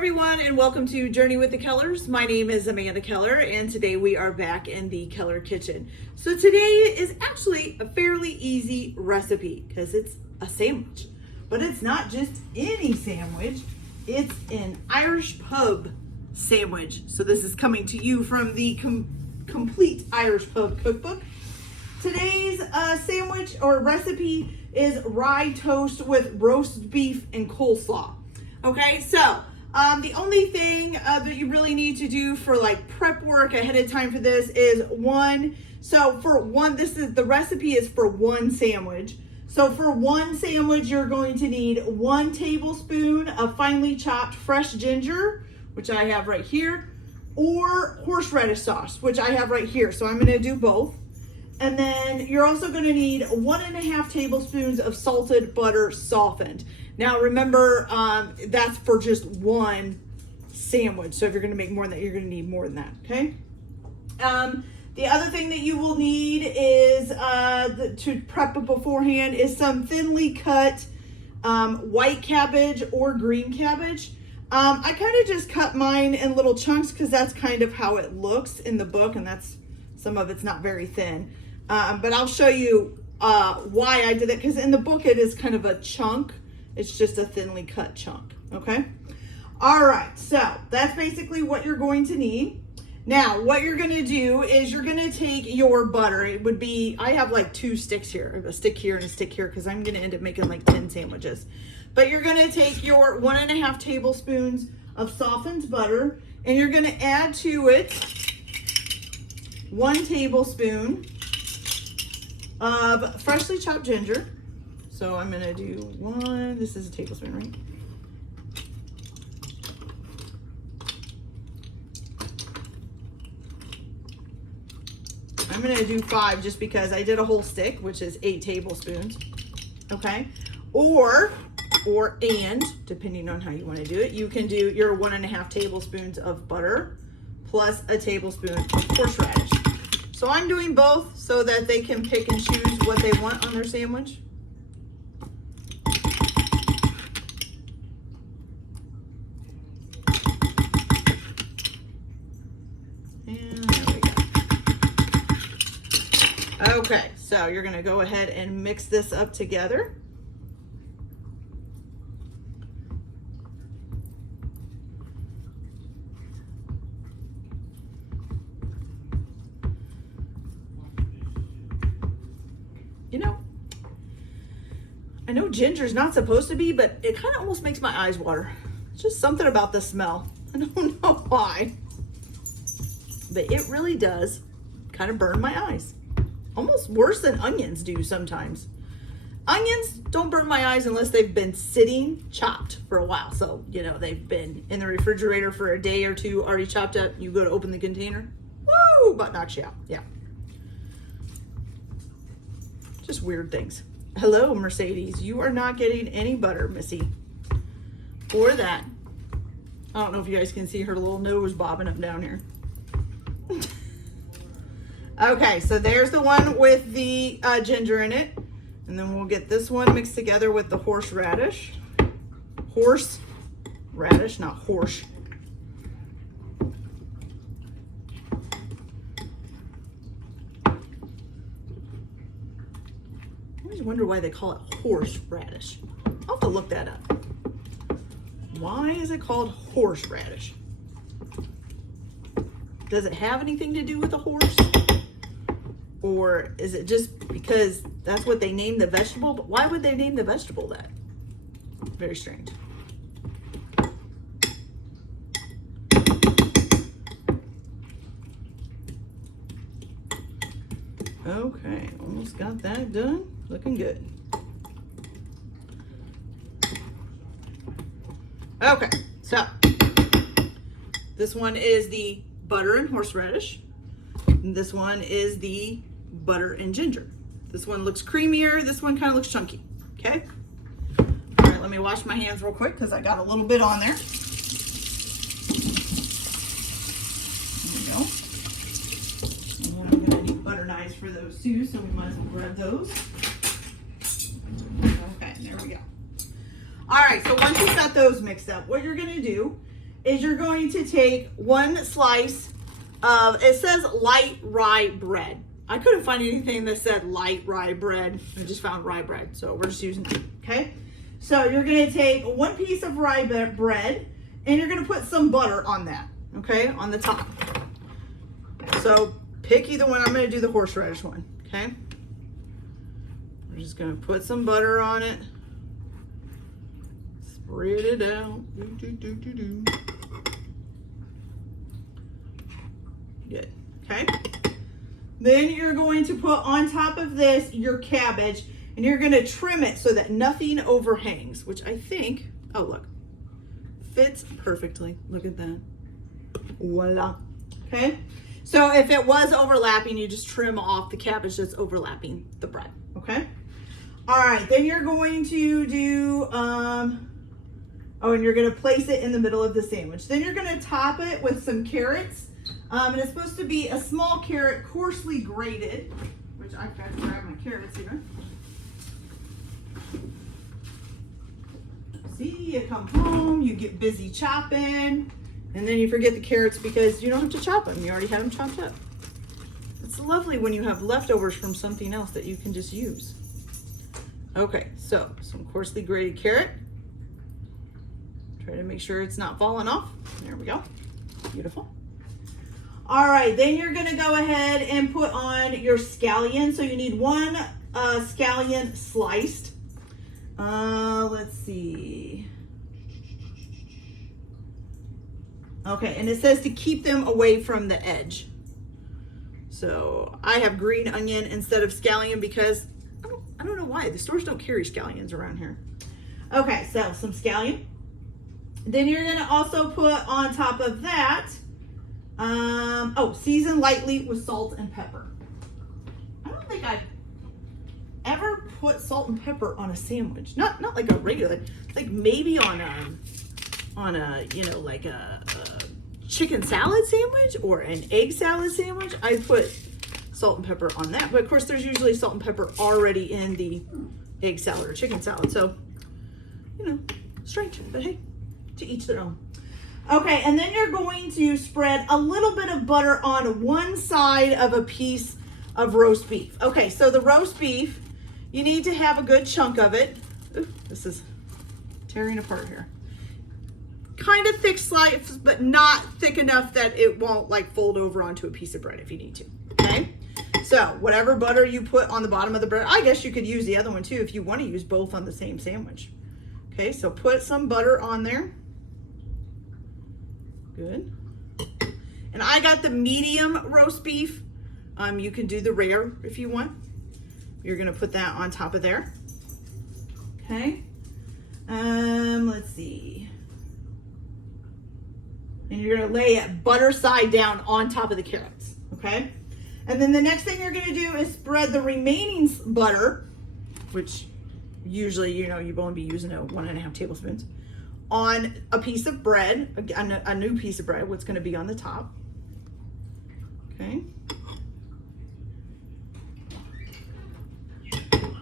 everyone, and welcome to Journey with the Kellers. My name is Amanda Keller, and today we are back in the Keller kitchen. So today is actually a fairly easy recipe because it's a sandwich, but it's not just any sandwich. It's an Irish pub sandwich. So this is coming to you from the Complete Irish Pub Cookbook. Today's sandwich or recipe is rye toast with roast beef and coleslaw. Okay, so the only thing that you really need to do for like prep work ahead of time for this is the recipe is for one sandwich. So for one sandwich, you're going to need 1 tablespoon of finely chopped fresh ginger, which I have right here, or horseradish sauce, which I have right here. So I'm going to do both. And then you're also going to need 1.5 tablespoons of salted butter softened. Now remember, that's for just one sandwich. So if you're going to make more than that, you're going to need more than that, okay? The other thing that you will need is, to prep it beforehand, is some thinly cut white cabbage or green cabbage. I kind of just cut mine in little chunks because that's kind of how it looks in the book, and some of it's not very thin. But I'll show you why I did it, because in the book it is kind of a chunk. It's just a thinly cut chunk, okay? All right, so that's basically what you're going to need. Now, what you're gonna do is you're gonna take your butter. It would be, I have like 2 sticks here, I have a stick here and a stick here, because I'm gonna end up making like 10 sandwiches. But you're gonna take your 1.5 tablespoons of softened butter, and you're gonna add to it 1 tablespoon of freshly chopped ginger. So I'm gonna do 1, this is a tablespoon, right? I'm gonna do 5 just because I did a whole stick, which is 8 tablespoons, okay? Or depending on how you wanna do it, you can do your 1.5 tablespoons of butter plus a tablespoon of horseradish. So I'm doing both so that they can pick and choose what they want on their sandwich. And there we go. Okay, so you're gonna go ahead and mix this up together. You know, I know ginger's not supposed to be, but it kind of almost makes my eyes water. It's just something about the smell. I don't know why, but it really does kind of burn my eyes. Almost worse than onions do sometimes. Onions don't burn my eyes unless they've been sitting chopped for a while. So, you know, they've been in the refrigerator for a day or two, already chopped up. You go to open the container, woo, about knocks you out. Yeah. Just weird things. Hello, Mercedes. You are not getting any butter, Missy. Or that. I don't know if you guys can see her little nose bobbing up down here. Okay, so there's the one with the ginger in it. And then we'll get this one mixed together with the horseradish. Horseradish, not horse. I always wonder why they call it horseradish. I'll have to look that up. Why is it called horseradish? Does it have anything to do with a horse? Or is it just because that's what they named the vegetable? But why would they name the vegetable that? Very strange. Okay, almost got that done. Looking good. Okay, so this one is the butter and horseradish. And this one is the butter and ginger. This one looks creamier. This one kind of looks chunky. Okay. All right, let me wash my hands real quick because I got a little bit on there. There we go. And I'm going to need butter knives for those too, so we might as well grab those. Okay, there we go. All right, so once you've got those mixed up, what you're going to do is you're going to take 1 slice of, it says light rye bread. I couldn't find anything that said light rye bread. I just found rye bread, so we're just using it, okay? So you're gonna take 1 piece of rye bread and you're gonna put some butter on that, okay, on the top. So pick either one. I'm gonna do the horseradish one, okay? We're just gonna put some butter on it. Spread it out. Good, okay? Then you're going to put on top of this your cabbage, and you're gonna trim it so that nothing overhangs, which I think, oh look, fits perfectly. Look at that. Voila. Okay? So if it was overlapping, you just trim off the cabbage that's overlapping the bread. Okay? All right, then you're going to do, and you're gonna place it in the middle of the sandwich. Then you're gonna top it with some carrots. And it's supposed to be a small carrot, coarsely grated, which I've got to grab my carrots here. See, you come home, you get busy chopping, and then you forget the carrots because you don't have to chop them. You already have them chopped up. It's lovely when you have leftovers from something else that you can just use. Okay, so some coarsely grated carrot. Try to make sure it's not falling off. There we go. Beautiful. All right, then you're gonna go ahead and put on your scallion. So you need 1 scallion sliced. Let's see. Okay, and it says to keep them away from the edge. So I have green onion instead of scallion because I don't know why. The stores don't carry scallions around here. Okay, so some scallion. Then you're gonna also put on top of that, season lightly with salt and pepper. I don't think I've ever put salt and pepper on a sandwich. Not like a regular, like maybe on a like a chicken salad sandwich or an egg salad sandwich. I put salt and pepper on that, but of course there's usually salt and pepper already in the egg salad or chicken salad. So, strange, but hey, to each their own. Okay, and then you're going to spread a little bit of butter on one side of a piece of roast beef. Okay, so the roast beef, you need to have a good chunk of it. Ooh, this is tearing apart here. Kind of thick slice, but not thick enough that it won't like fold over onto a piece of bread if you need to, okay? So whatever butter you put on the bottom of the bread, I guess you could use the other one too if you want to use both on the same sandwich. Okay, so put some butter on there. Good. And I got the medium roast beef. You can do the rare if you want. You're gonna put that on top of there. Okay. Let's see. And you're gonna lay it butter side down on top of the carrots. Okay. And then the next thing you're gonna do is spread the remaining butter, which usually, you've only be using 1.5 tablespoons, on a piece of bread, a new piece of bread, what's gonna be on the top. Okay.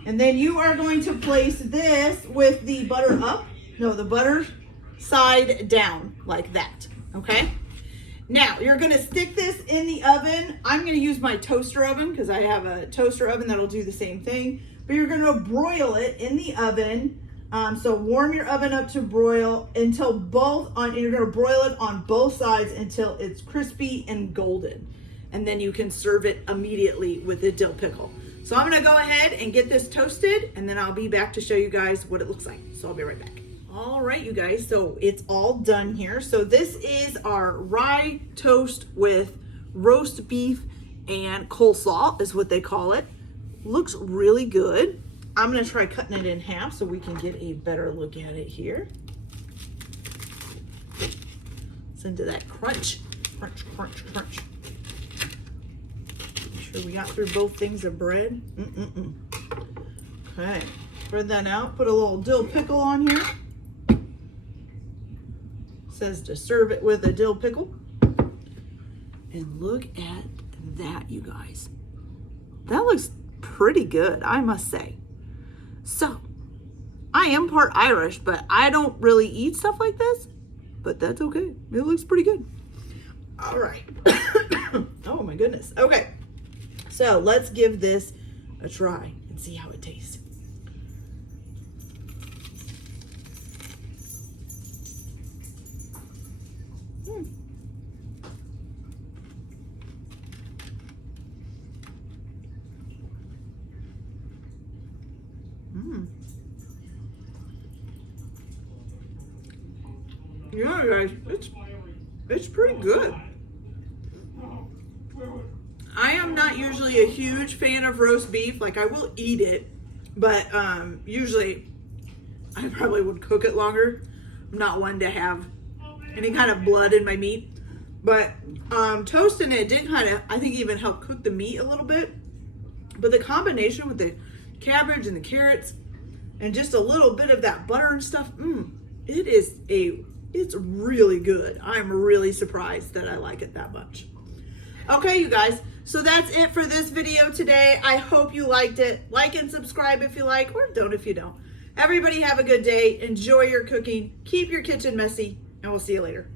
And then you are going to place this with the butter the butter side down like that, okay? Now, you're gonna stick this in the oven. I'm gonna use my toaster oven because I have a toaster oven that'll do the same thing, but you're gonna broil it in the oven. So warm your oven up to broil until you're gonna broil it on both sides until it's crispy and golden. And then you can serve it immediately with a dill pickle. So I'm gonna go ahead and get this toasted and then I'll be back to show you guys what it looks like. So I'll be right back. All right, you guys, so it's all done here. So this is our rye toast with roast beef and coleslaw is what they call it. Looks really good. I'm gonna try cutting it in half so we can get a better look at it here. Listen to that crunch, crunch, crunch, crunch. Make sure we got through both things of bread. Okay, spread that out. Put a little dill pickle on here. Says to serve it with a dill pickle. And look at that, you guys. That looks pretty good, I must say. So, I am part Irish, but I don't really eat stuff like this. but that's okay. It looks pretty good. All right. Oh my goodness. Okay. So let's give this a try and see how it tastes. Yeah, guys, it's pretty good. I am not usually a huge fan of roast beef. Like, I will eat it, but usually I probably would cook it longer. I'm not one to have any kind of blood in my meat. But toasting it did kind of, I think, even help cook the meat a little bit. But the combination with the cabbage and the carrots and just a little bit of that butter and stuff, it's really good. I'm really surprised that I like it that much. Okay, you guys, so that's it for this video today. I hope you liked it. Like and subscribe if you like, or don't if you don't. Everybody have a good day. Enjoy your cooking. Keep your kitchen messy, and we'll see you later.